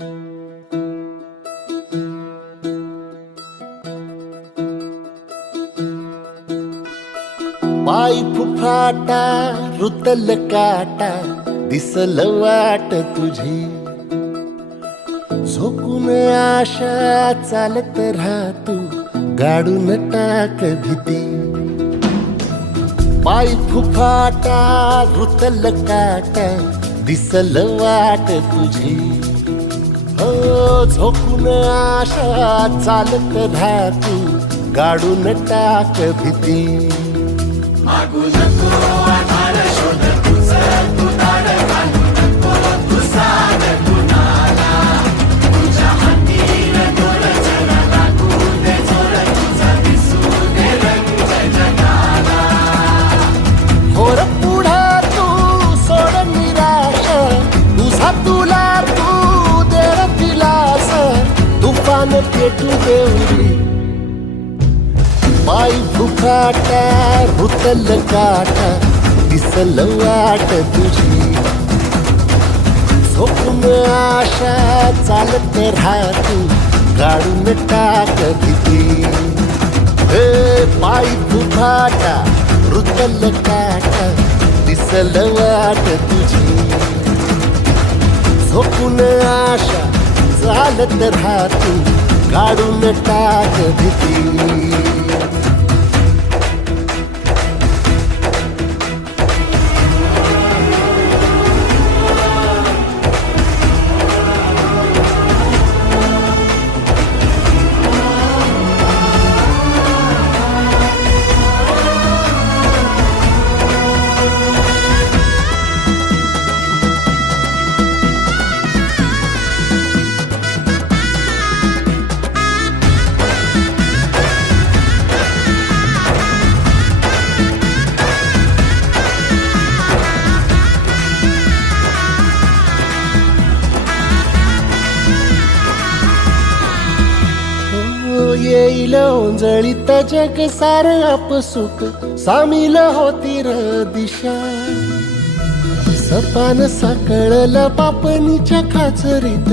पाय फुफाटा रुतल काटा दिसल वाट तुझी झोकून आशा चालत राहतू गाडून टाक भीती पाय फुफाटा रुतल काटा दिसल वाट तुझी हो झोकून आशा चालत राहतू गाडून टाक भीती मागू नको आधार शोध तुझं तू दाड घालू नको तू साध कुणाला तुझ्या हातीन दोर जरा लागू दे जोर तुझा दिसू दे रंग जगाला होर पुढा तू सोड निराश तुझा तुला तू देर दिलास तुफान पेटू देवरी पाय फुफाटा रुतल काटा दिसल वाट तुझी झोपून आशा चालत राहतू गाडून टाक भीती हे पाय फुफाटा रुतल काटा दिसल वाट तुझी झोपून आशा चालत राहतू गाडून टाक भीती येईल ओंजळीत जग सार आपसुक सामील होती र दिशा सपान साकळलं पापणीच्या खाचरीत